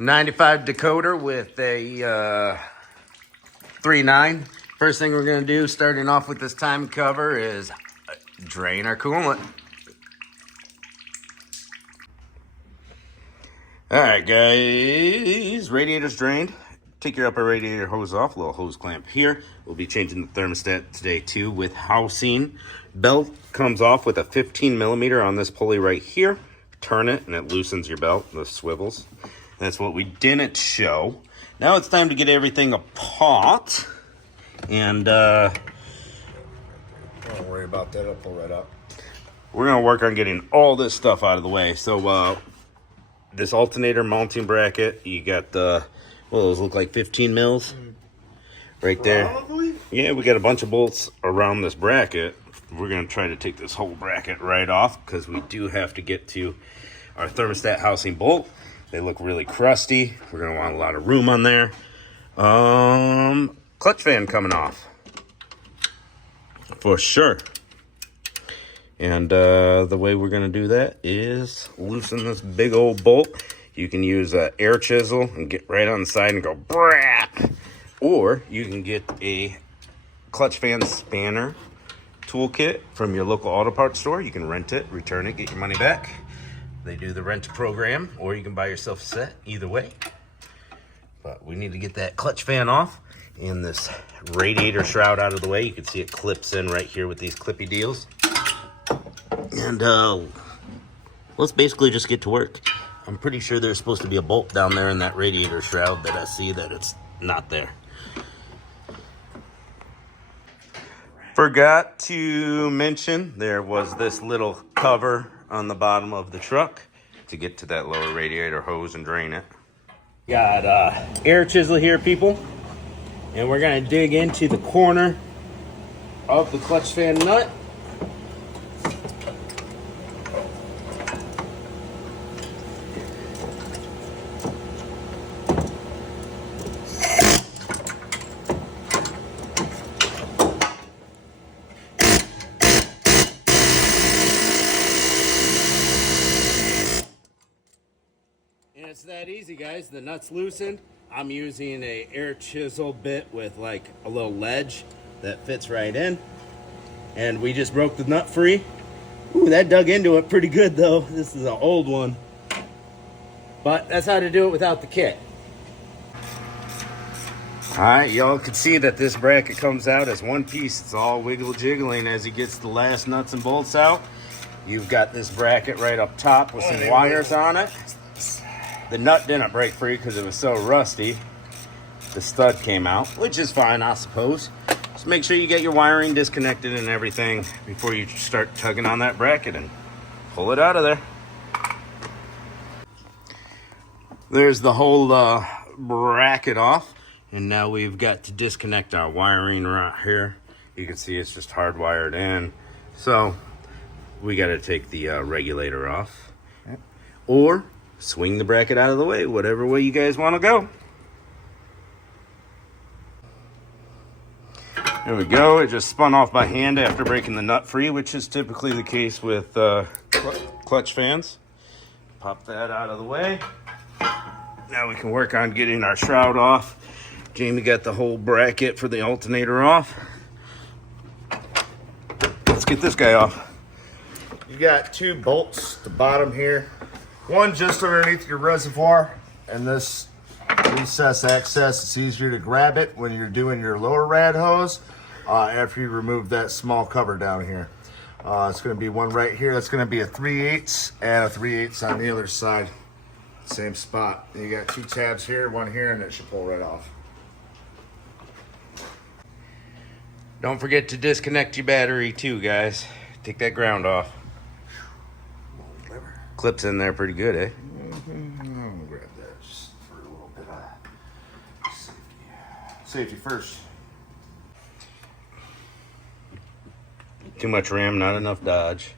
95 Dakota with a 3.9. First thing we're going to do, starting off with this time cover, is drain our coolant. Alright guys, radiator's drained. Take your upper radiator hose off, little hose clamp here. We'll be changing the thermostat today too with housing. Belt comes off with a 15 millimeter on this pulley right here. Turn it and it loosens your belt, the swivels. That's what we didn't show. Now it's time to get everything apart. And don't worry about that, I'll pull right up. We're gonna work on getting all this stuff out of the way. So this alternator mounting bracket, you got the, well, those look like 15 mils right there. Probably? Yeah, we got a bunch of bolts around this bracket. We're gonna try to take this whole bracket right off because we do have to get to our thermostat housing bolt. They look really crusty. We're gonna want a lot of room on there. Clutch fan coming off for sure. And the way we're going to do that is loosen this big old bolt. You can use an air chisel and get right on the side and go brap. Or you can get a clutch fan spanner toolkit from your local auto parts store. You can rent it, return it, get your money back. They do the rent program, or you can buy yourself a set, either way. But we need to get that clutch fan off and this radiator shroud out of the way. You can see it clips in right here with these clippy deals. And let's basically just get to work. I'm pretty sure there's supposed to be a bolt down there in that radiator shroud that I see that it's not there. Forgot to mention there was this little cover on the bottom of the truck to get to that lower radiator hose and drain it. Got air chisel here, people. And we're gonna dig into the corner of the clutch fan nut. It's that easy, guys. The nut's loosened. I'm using a air chisel bit with like a little ledge that fits right in. And we just broke the nut free. Ooh, that dug into it pretty good though. This is an old one. But that's how to do it without the kit. Alright, y'all can see that this bracket comes out as one piece. It's all wiggle jiggling as he gets the last nuts and bolts out. You've got this bracket right up top with some wires on it. The nut didn't break free because it was so rusty. The stud came out, which is fine, I suppose. Just make sure you get your wiring disconnected and everything before you start tugging on that bracket and pull it out of there. There's the whole bracket off. And now we've got to disconnect our wiring right here. You can see it's just hardwired in. So we got to take the regulator off. Or swing the bracket out of the way, whatever way you guys want to go. There we go. It just spun off by hand after breaking the nut free, which is typically the case with clutch fans. Pop that out of the way. Now we can work on getting our shroud off. Jamie got the whole bracket for the alternator off. Let's get this guy off. You got two bolts at the bottom here. One just underneath your reservoir, and this recess access, it's easier to grab it when you're doing your lower rad hose after you remove that small cover down here. It's going to be one right here. That's going to be a 3/8 and a 3/8 on the other side. Same spot. And you got two tabs here, one here, and it should pull right off. Don't forget to disconnect your battery too, guys. Take that ground off. Clips in there pretty good, eh? I'm gonna grab that just for a little bit of safety. Safety first. Too much ram, not enough Dodge.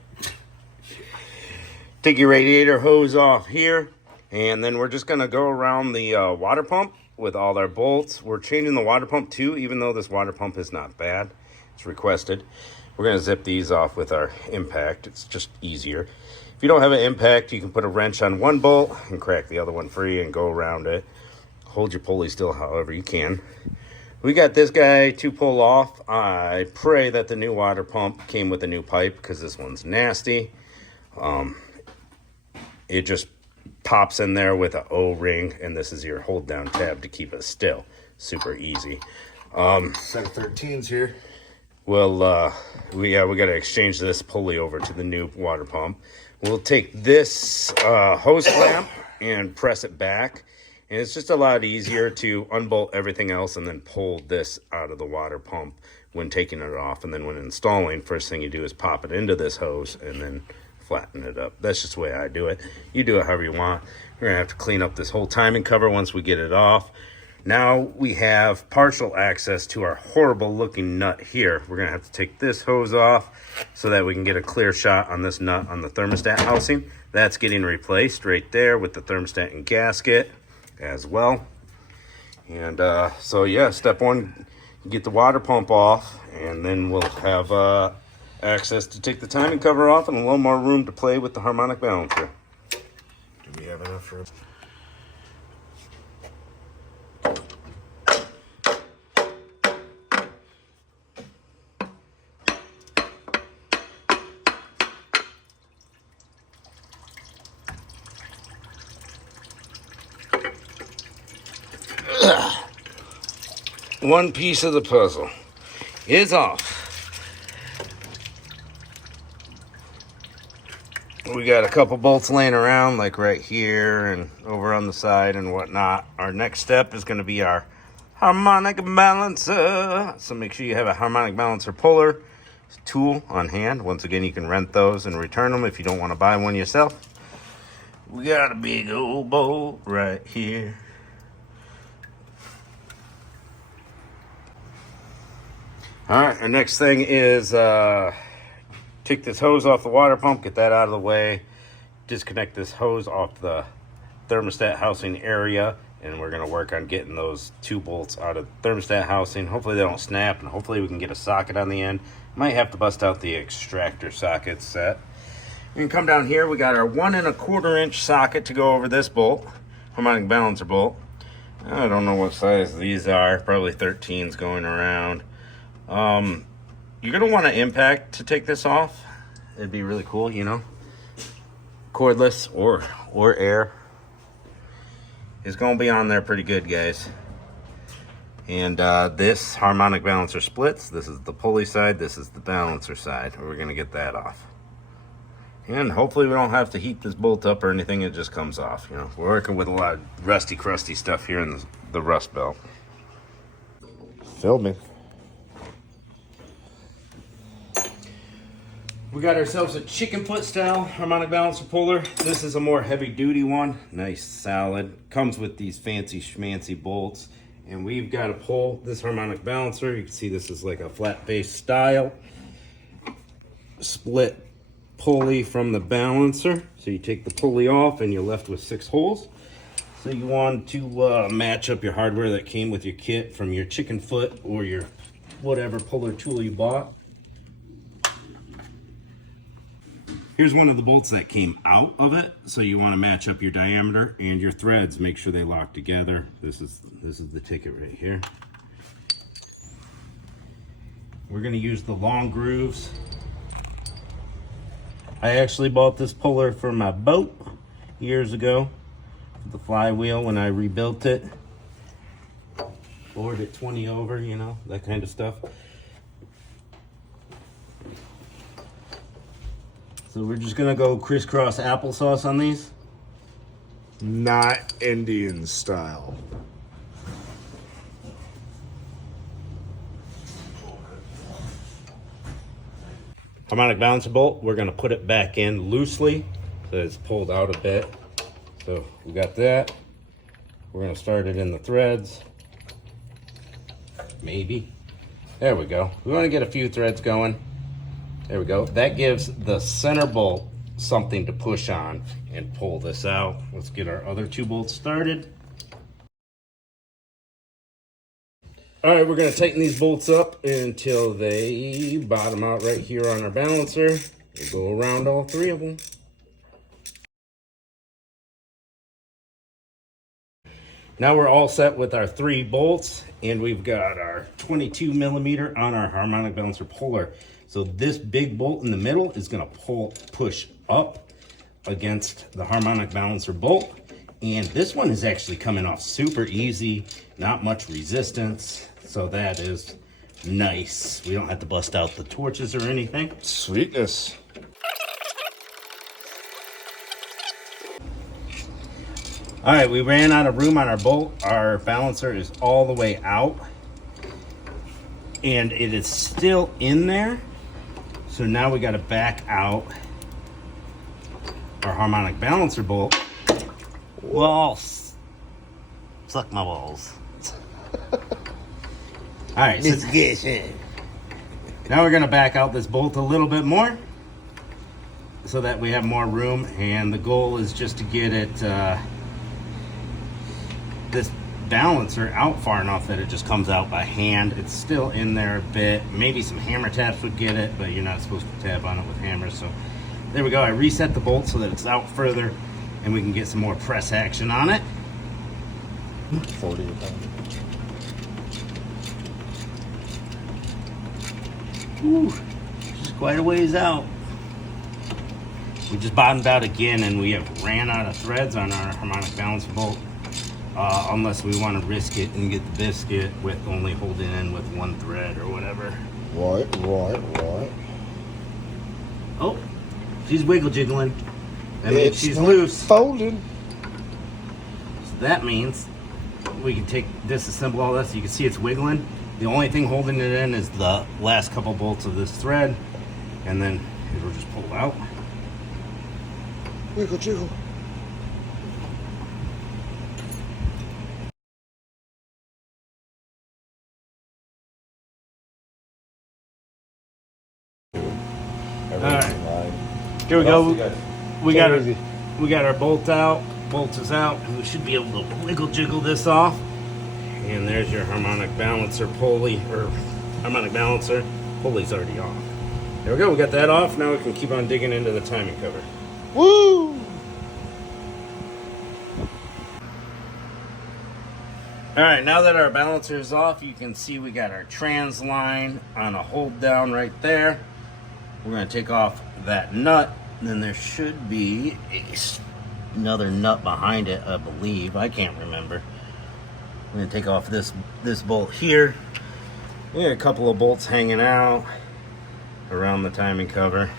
Take your radiator hose off here, and then we're just gonna go around the water pump with all our bolts. We're changing the water pump too, even though this water pump is not bad. It's requested. We're gonna zip these off with our impact. It's just easier. If you don't have an impact, you can put a wrench on one bolt and crack the other one free and go around it. Hold your pulley still however you can. We got this guy to pull off. I pray that the new water pump came with a new pipe because this one's nasty. It just pops in there with an O-ring, and this is your hold down tab to keep it still. Super easy. Set of 13s here. Well, we got to exchange this pulley over to the new water pump. We'll take this hose clamp and press it back. And it's just a lot easier to unbolt everything else and then pull this out of the water pump when taking it off. And then when installing, first thing you do is pop it into this hose and then flatten it up. That's just the way I do it. You do it however you want. We're going to have to clean up this whole timing cover once we get it off. Now we have partial access to our horrible looking nut here. We're going to have to take this hose off so that we can get a clear shot on this nut on the thermostat housing. That's getting replaced right there with the thermostat and gasket as well. And so yeah, step one, get the water pump off, and then we'll have access to take the timing cover off and a little more room to play with the harmonic balancer. Do we have enough room? One piece of the puzzle is off. We got a couple bolts laying around, like right here and over on the side and whatnot. Our next step is going to be our harmonic balancer. So make sure you have a harmonic balancer puller tool on hand. Once again, you can rent those and return them if you don't want to buy one yourself. We got a big old bolt right here. All right, our next thing is take this hose off the water pump, get that out of the way, disconnect this hose off the thermostat housing area, and we're going to work on getting those two bolts out of the thermostat housing. Hopefully they don't snap, and hopefully we can get a socket on the end. Might have to bust out the extractor socket set. We can come down here. We got our 1 1/4 inch socket to go over this bolt, harmonic balancer bolt. I don't know what size these are, probably 13s going around. You're going to want an impact to take this off. It'd be really cool, you know. Cordless or air. It's going to be on there pretty good, guys. And this harmonic balancer splits. This is the pulley side. This is the balancer side. We're going to get that off. And hopefully we don't have to heat this bolt up or anything. It just comes off, you know. We're working with a lot of rusty, crusty stuff here in the rust belt. Filming. We got ourselves a chicken foot style harmonic balancer puller. This is a more heavy duty one. Nice, solid. Comes with these fancy schmancy bolts. And we've got to pull this harmonic balancer. You can see this is like a flat base style. Split pulley from the balancer. So you take the pulley off and you're left with 6 holes. So you want to match up your hardware that came with your kit from your chicken foot or your whatever puller tool you bought. Here's one of the bolts that came out of it, so you want to match up your diameter and your threads. Make sure they lock together. This is the ticket right here. We're going to use the long grooves. I actually bought this puller for my boat years ago. The flywheel when I rebuilt it. Bored at 20 over, you know, that kind of stuff. So we're just gonna go crisscross applesauce on these. Not Indian style. Harmonic balancer bolt, we're gonna put it back in loosely so it's pulled out a bit. So we got that. We're gonna start it in the threads. Maybe. There we go. We wanna get a few threads going. There we go. That gives the center bolt something to push on and pull this out. Let's get our other 2 bolts started. All right, we're gonna tighten these bolts up until they bottom out right here on our balancer. We'll go around all 3 of them. Now we're all set with our 3 bolts, and we've got our 22 millimeter on our harmonic balancer puller. So this big bolt in the middle is gonna push up against the harmonic balancer bolt. And this one is actually coming off super easy, not much resistance. So that is nice. We don't have to bust out the torches or anything. Sweetness. All right, we ran out of room on our bolt. Our balancer is all the way out and it is still in there. So now we got to back out our harmonic balancer bolt. Balls. Suck my balls. All right, so now we're going to back out this bolt a little bit more so that we have more room. And the goal is just to get it, this balancer out far enough that it just comes out by hand. It's still in there a bit. Maybe some hammer taps would get it, but you're not supposed to tab on it with hammers. So there we go. I reset the bolt so that it's out further and we can get some more press action on it. 40 Ooh, just quite a ways out. We just bottomed out again and we have ran out of threads on our harmonic balancer bolt. Unless we want to risk it and get the biscuit with only holding in with 1 thread or whatever. Right. Oh, she's wiggle jiggling. That means she's loose. Folding. So that means we can disassemble all this. You can see it's wiggling. The only thing holding it in is the last couple bolts of this thread, and then it'll just pull out. Wiggle jiggle. Alright, here we go. We got our bolt out. Bolt is out, and we should be able to wiggle jiggle this off. And there's your harmonic balancer pulley, or harmonic balancer. Pulley's already off. There we go. We got that off. Now we can keep on digging into the timing cover. Woo! All right, now that our balancer is off, you can see we got our trans line on a hold down right there. We're going to take off that nut, and then there should be another nut behind it, I believe. I can't remember. We're going to take off this bolt here. We got a couple of bolts hanging out around the timing cover.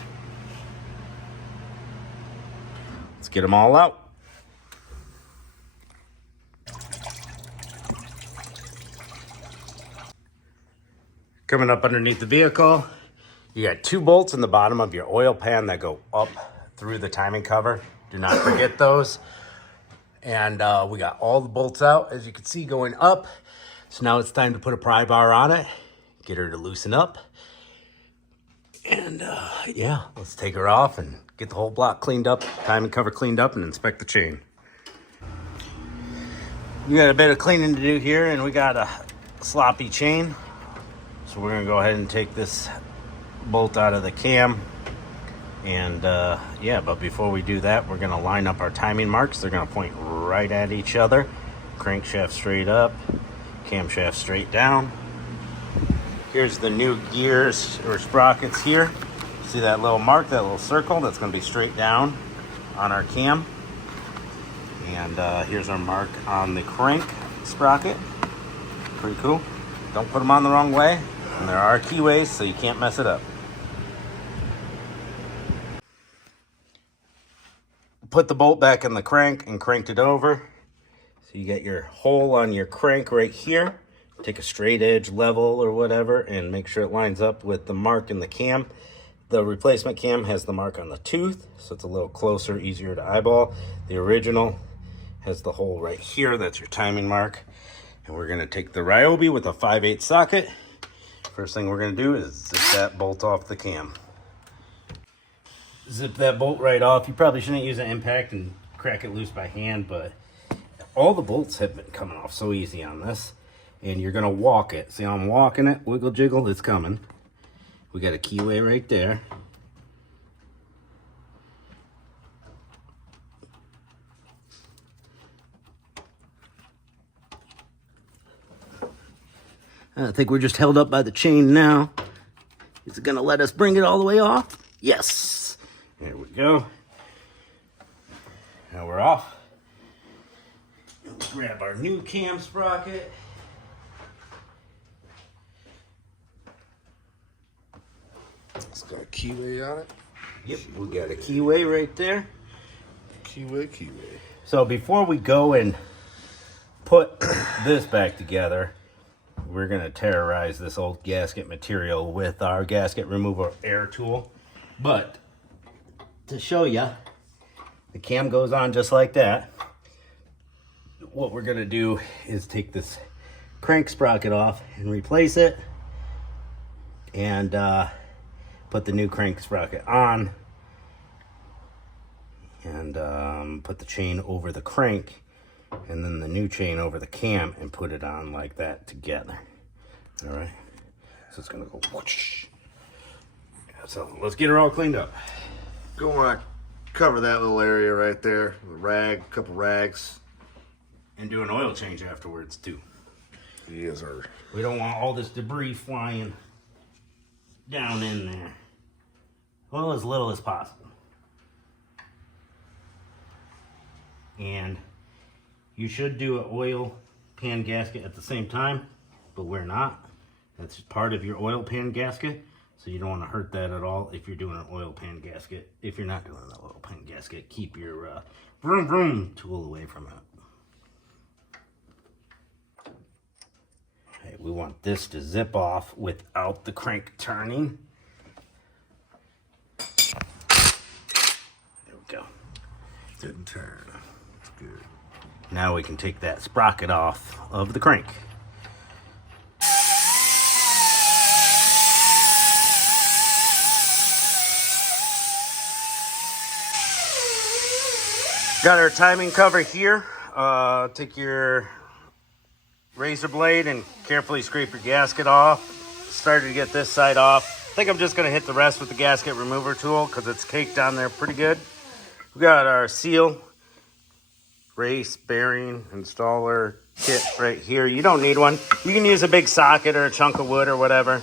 Let's get them all out. Coming up underneath the vehicle, you got 2 bolts in the bottom of your oil pan that go up through the timing cover. Do not forget those. And we got all the bolts out, as you can see, going up. So now it's time to put a pry bar on it, get her to loosen up. And yeah, let's take her off and get the whole block cleaned up, timing cover cleaned up, and inspect the chain. We got a bit of cleaning to do here, and we got a sloppy chain. So we're gonna go ahead and take this bolt out of the cam. And yeah, but before we do that, we're gonna line up our timing marks. They're gonna point right at each other. Crankshaft straight up, camshaft straight down. Here's the new gears or sprockets here. See that little mark, that little circle? That's gonna be straight down on our cam. And here's our mark on the crank sprocket. Pretty cool. Don't put them on the wrong way. And there are keyways, so you can't mess it up. Put the bolt back in the crank and cranked it over. So you get your hole on your crank right here. Take a straight edge level or whatever and make sure it lines up with the mark in the cam. The replacement cam has the mark on the tooth, so it's a little closer, easier to eyeball. The original has the hole right here. That's your timing mark. And we're gonna take the Ryobi with a 5/8 socket. First thing we're gonna do is zip that bolt off the cam. Zip that bolt right off. You probably shouldn't use an impact and crack it loose by hand, but all the bolts have been coming off so easy on this. And you're gonna walk it. See how I'm walking it? Wiggle jiggle, it's coming. We got a keyway right there. I think we're just held up by the chain now. Is it gonna let us bring it all the way off? Yes. There we go. Now we're off. Let's grab our new cam sprocket. It's got a keyway on it. Yep, we got a keyway right there. Keyway. So before we go and put this back together, we're gonna terrorize this old gasket material with our gasket remover air tool. But to show you, the cam goes on just like that. What we're gonna do is take this crank sprocket off and replace it, and put the new crank sprocket on, and put the chain over the crank, and then the new chain over the cam, and put it on like that together. All right, so it's gonna go whoosh. So let's get her all cleaned up. Go on, cover that little area right there with a rag, a couple rags. And do an oil change afterwards too. Yes, sir. We don't want all this debris flying down in there. Well, as little as possible. And you should do an oil pan gasket at the same time, but we're not. That's part of your oil pan gasket, so you don't want to hurt that at all if you're doing an oil pan gasket. If you're not doing an oil pan gasket, keep your vroom vroom tool away from it. Okay, we want this to zip off without the crank turning. There we go. Didn't turn. Good. Now we can take that sprocket off of the crank. Got our timing cover here. Take your razor blade and carefully scrape your gasket off. Started to get this side off. I think I'm just going to hit the rest with the gasket remover tool because it's caked on there pretty good. We got our seal, race, bearing, installer kit right here. You don't need one. You can use a big socket or a chunk of wood or whatever.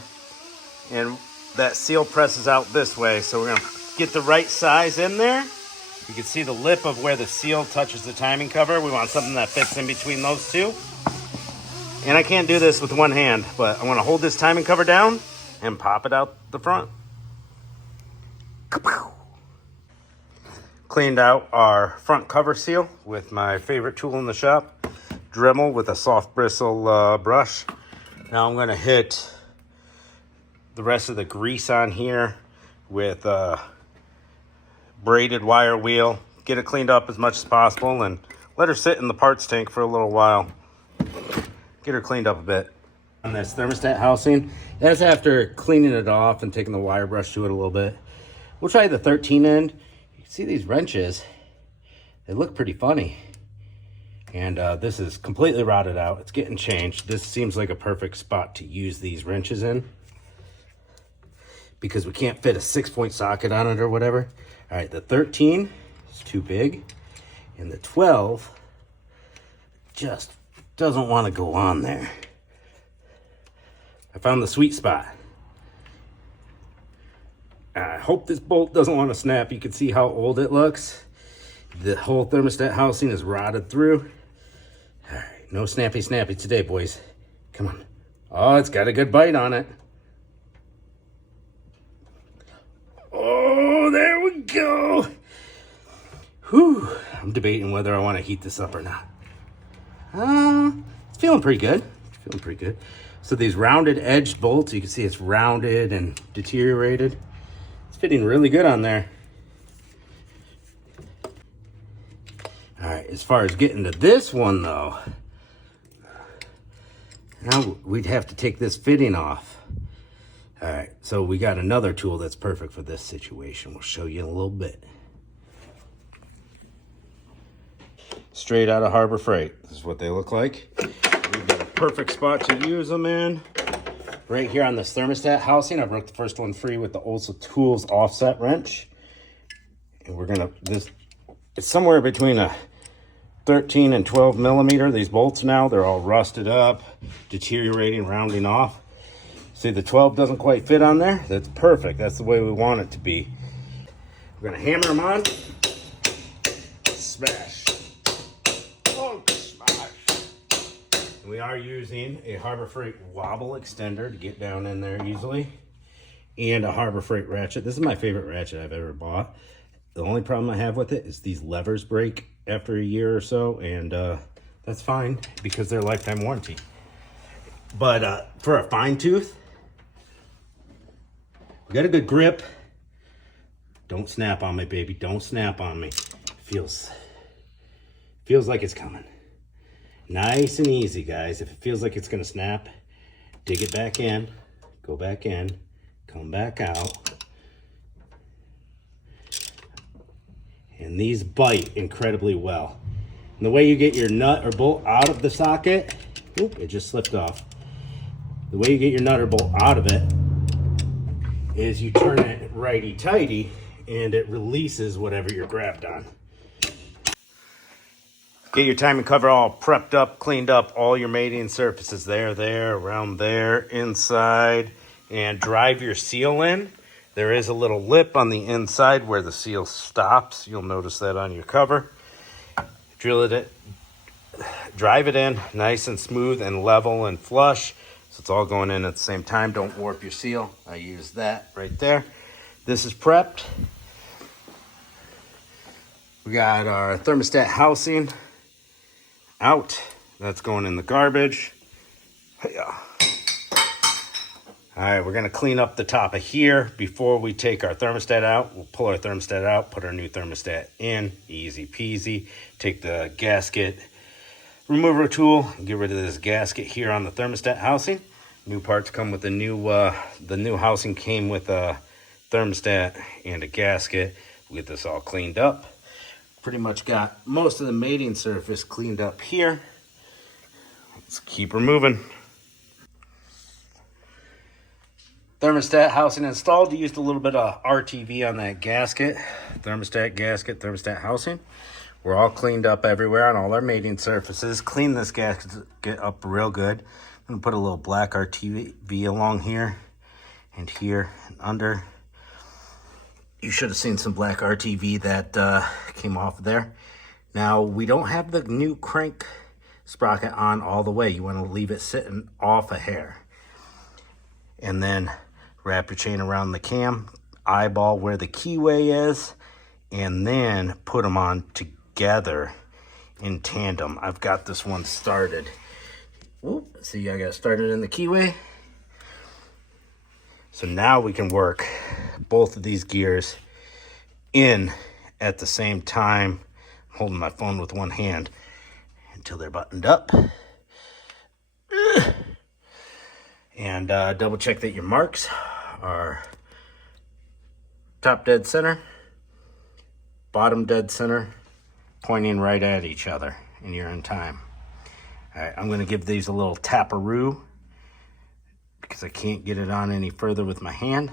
And that seal presses out this way. So we're going to get the right size in there. You can see the lip of where the seal touches the timing cover. We want something that fits in between those two. And I can't do this with one hand, but I want to hold this timing cover down and pop it out the front. Kapow! Cleaned out our front cover seal with my favorite tool in the shop, Dremel with a soft bristle brush. Now I'm going to hit the rest of the grease on here with a braided wire wheel. Get it cleaned up as much as possible and let her sit in the parts tank for a little while. Get her cleaned up a bit. On this thermostat housing, that's after cleaning it off and taking the wire brush to it a little bit. We'll try the 13 end. You can see these wrenches, they look pretty funny. And this is completely rotted out. It's getting changed. This seems like a perfect spot to use these wrenches in because we can't fit a 6-point socket on it or whatever. All right, the 13 is too big, and the 12 just doesn't want to go on there. I found the sweet spot. I hope this bolt doesn't want to snap. You can see how old it looks. The whole thermostat housing is rotted through. All right, no snappy today, boys. Come on. Oh, it's got a good bite on it. Oh, there we go. Whew. I'm debating whether I want to heat this up or not. It's feeling pretty good. So these rounded edged bolts, you can see it's rounded and deteriorated. It's fitting really good on there. All right, as far as getting to this one though, now we'd have to take this fitting off. All right, so we got another tool that's perfect for this situation. We'll show you in a little bit. Straight out of Harbor Freight. This is what they look like. We've got a perfect spot to use them in. Right here on this thermostat housing, I broke the first one free with the Olsa Tools offset wrench. And we're gonna, it's somewhere between a 13 and 12 millimeter. These bolts now, they're all rusted up, deteriorating, rounding off. See, the 12 doesn't quite fit on there. That's perfect. That's the way we want it to be. We're gonna hammer them on. Smash. Oh, smash. We are using a Harbor Freight wobble extender to get down in there easily, and a Harbor Freight ratchet. This is my favorite ratchet I've ever bought. The only problem I have with it is these levers break after a year or so, and that's fine because they're lifetime warranty. But for a fine tooth, we got a good grip. Don't snap on me, baby. Don't snap on me. Feels like it's coming. Nice and easy, guys. If it feels like it's gonna snap, dig it back in, go back in, come back out. And these bite incredibly well. And the way you get your nut or bolt out of the socket, oop, it just slipped off. The way you get your nut or bolt out of it is you turn it righty-tighty and it releases whatever you're grabbed on. Get your timing cover all prepped up, cleaned up, all your mating surfaces there, around there, inside, and drive your seal in. There is a little lip on the inside where the seal stops. You'll notice that on your cover. Drill it in, drive it in nice and smooth and level and flush. So it's all going in at the same time. Don't warp your seal. I use that right there. This is prepped. We got our thermostat housing out. That's going in the garbage. Yeah. All right, we're gonna clean up the top of here before we take our thermostat out. We'll pull our thermostat out, put our new thermostat in, easy peasy. Take the gasket remover tool and get rid of this gasket here on the thermostat housing. New parts come with the new housing came with a thermostat and a gasket. We'll get this all cleaned up. Pretty much got most of the mating surface cleaned up here. Let's keep her moving. Thermostat housing installed. Used a little bit of RTV on that gasket. Thermostat gasket, thermostat housing. We're all cleaned up everywhere on all our mating surfaces. Clean this gasket up real good. I'm gonna put a little black RTV along here and here and under. You should have seen some black RTV that came off of there. Now, we don't have the new crank sprocket on all the way. You want to leave it sitting off a hair. And then wrap your chain around the cam, eyeball where the keyway is, and then put them on together in tandem. I've got this one started. Oop, see, I got started in the keyway. So now we can work both of these gears in at the same time. I'm holding my phone with one hand until they're buttoned up. And double check that your marks are top dead center, bottom dead center, pointing right at each other, and you're in time. All right, I'm going to give these a little taparoo because I can't get it on any further with my hand,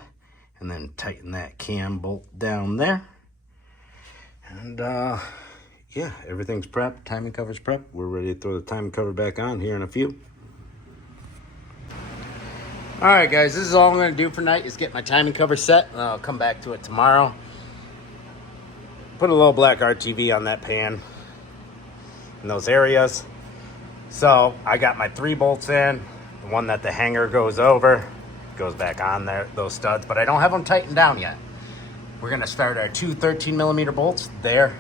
and then tighten that cam bolt down there. And yeah, everything's prepped, timing cover's prepped. We're ready to throw the timing cover back on here in a few. All right, guys, this is all I'm going to do for tonight is get my timing cover set. I'll come back to it tomorrow. Put a little black RTV on that pan in those areas. So I got my 3 bolts in. The one that the hanger goes over goes back on there, those studs, but I don't have them tightened down yet. We're going to start our 2 13mm bolts there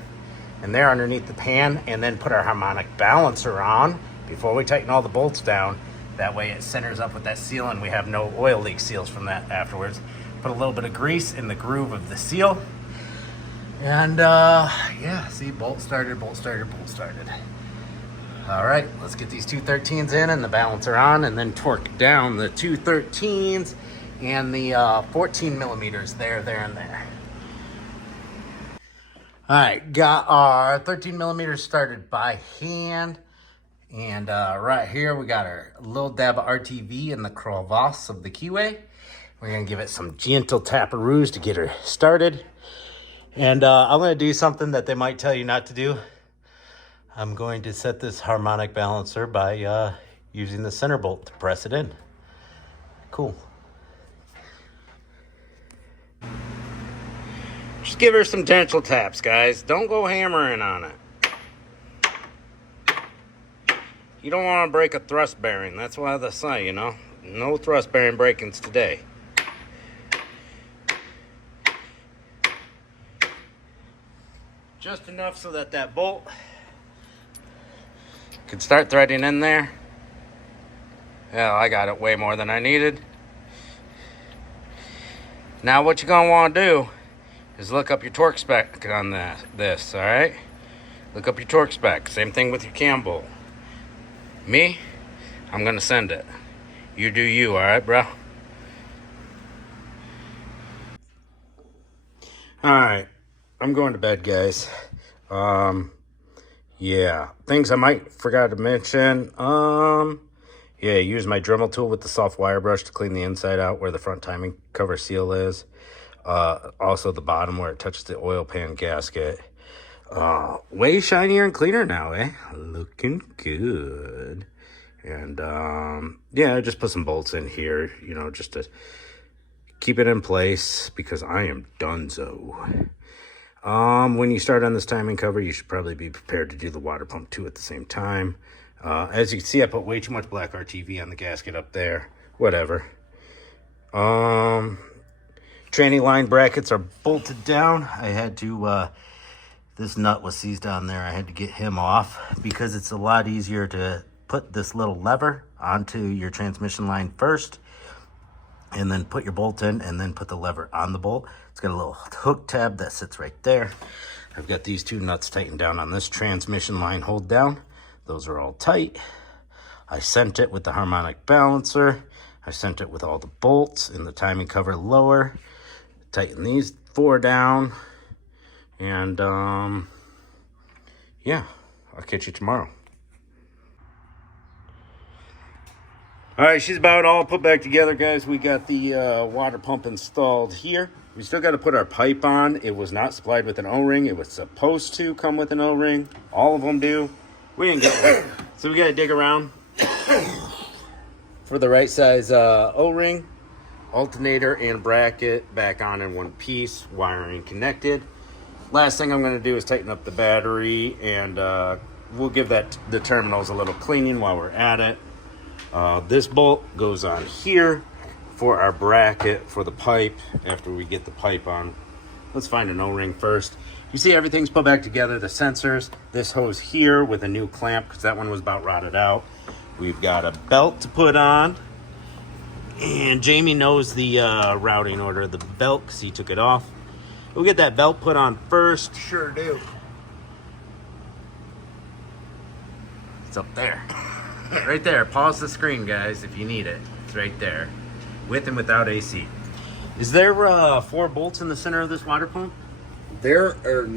and there underneath the pan, and then put our harmonic balancer on before we tighten all the bolts down. That way it centers up with that seal and we have no oil leak seals from that afterwards. Put a little bit of grease in the groove of the seal. And yeah, see, bolt started, bolt started, bolt started. All right, let's get these 2 13s in and the balancer on, and then torque down the 2 13s and the 14mm there, and there. All right, got our 13mm started by hand. And right here, we got our little dab of RTV in the crevasse of the keyway. We're gonna give it some gentle taparoos to get her started. And I'm gonna do something that they might tell you not to do. I'm going to set this harmonic balancer by using the center bolt to press it in. Cool. Just give her some gentle taps, guys. Don't go hammering on it. You don't want to break a thrust bearing. That's why they say, you know, no thrust bearing breakings today. Just enough so that that bolt can start threading in there. Yeah, I got it way more than I needed. Now what you're gonna want to do is look up your torque spec on this, all right? Look up your torque spec. Same thing with your cam bolt. Me, I'm gonna send it. You do you, all right, bro? All right, I'm going to bed, guys. Yeah, things I might forgot to mention. Yeah, use my Dremel tool with the soft wire brush to clean the inside out where the front timing cover seal is. Also the bottom where it touches the oil pan gasket. Way shinier and cleaner now, eh? Looking good. And yeah, I just put some bolts in here, you know, just to keep it in place because I am donezo. When you start on this timing cover, you should probably be prepared to do the water pump too at the same time. As you can see, I put way too much black RTV on the gasket up there. Whatever. Tranny line brackets are bolted down. I had to, this nut was seized on there. I had to get him off because it's a lot easier to put this little lever onto your transmission line first and then put your bolt in and then put the lever on the bolt. It's got a little hook tab that sits right there. I've got these two nuts tightened down on this transmission line hold down. Those are all tight. I sent it with the harmonic balancer. I sent it with all the bolts in the timing cover lower. Tighten these 4 down. And yeah, I'll catch you tomorrow. All right, she's about all put back together, guys. We got the water pump installed here. We still got to put our pipe on. It was not supplied with an O-ring. It was supposed to come with an O-ring. All of them do. We didn't get one. So we got to dig around for the right size O-ring, alternator, and bracket back on in one piece, wiring connected. Last thing I'm going to do is tighten up the battery, and we'll give the terminals a little cleaning while we're at it. This bolt goes on here for our bracket for the pipe after we get the pipe on. Let's find an O-ring first. You see everything's put back together, the sensors, this hose here with a new clamp because that one was about rotted out. We've got a belt to put on, and Jamie knows the routing order of the belt because he took it off. We'll get that belt put on first. Sure do. It's up there. Right there. Pause the screen, guys, if you need it. It's right there. With and without AC. Is there 4 bolts in the center of this water pump? There are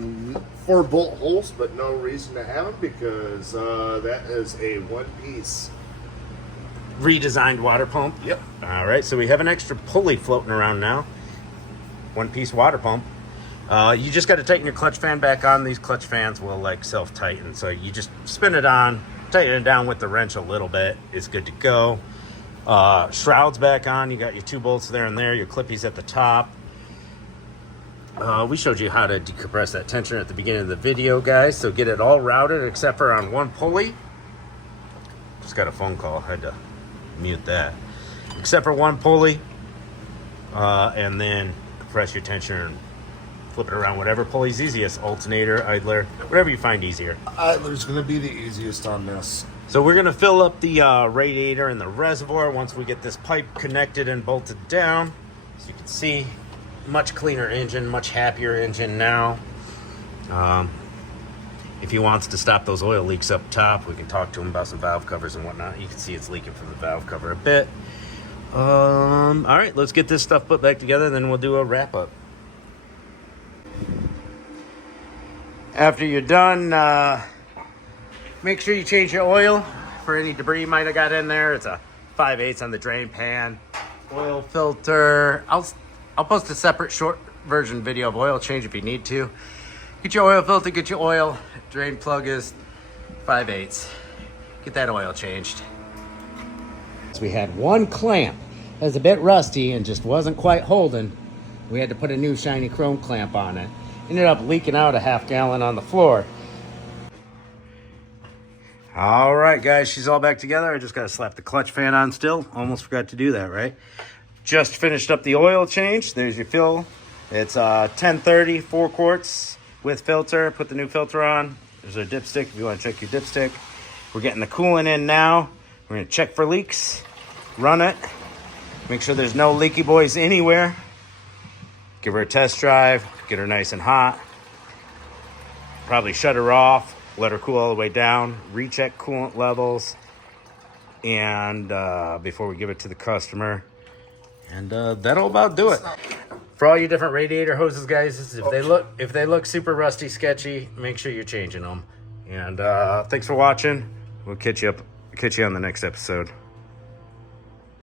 4 bolt holes, but no reason to have them because that is a one-piece Redesigned water pump? Yep. All right, so we have an extra pulley floating around now. One-piece water pump. You just got to tighten your clutch fan back on. These clutch fans will like self-tighten, so you just spin it on, tighten it down with the wrench a little bit. It's good to go. Shrouds back on. You got your 2 bolts there and there, your clippies at the top. We showed you how to decompress that tensioner at the beginning of the video, guys. So get it all routed except for on one pulley. Just got a phone call. Had to mute that. Except for one pulley. And then compress your tensioner and flip it around. Whatever pulley's easiest. Alternator, idler, whatever you find easier. Idler's going to be the easiest on this. So we're going to fill up the radiator and the reservoir once we get this pipe connected and bolted down. As you can see, much cleaner engine, much happier engine now. If he wants to stop those oil leaks up top, we can talk to him about some valve covers and whatnot. You can see it's leaking from the valve cover a bit. All right, let's get this stuff put back together, and then we'll do a wrap up. After you're done, make sure you change your oil for any debris you might have got in there. It's a 5/8 on the drain pan. Oil filter. I'll post a separate short version video of oil change if you need to. Get your oil filter, get your oil. Drain plug is 5/8. Get that oil changed. So we had one clamp that was a bit rusty and just wasn't quite holding. We had to put a new shiny chrome clamp on it. Ended up leaking out a half gallon on the floor. All right, guys, she's all back together. I just got to slap the clutch fan on still. Almost forgot to do that, right? Just finished up the oil change. There's your fill. It's 1030, 4 quarts with filter. Put the new filter on. There's our dipstick if you want to check your dipstick. We're getting the coolant in now. We're going to check for leaks, run it, make sure there's no leaky boys anywhere. Give her a test drive, get her nice and hot. Probably shut her off, let her cool all the way down, recheck coolant levels, and before we give it to the customer. And that'll about do it. For all you different radiator hoses, guys, if they look super rusty, sketchy, make sure you're changing them. And thanks for watching. We'll catch you on the next episode.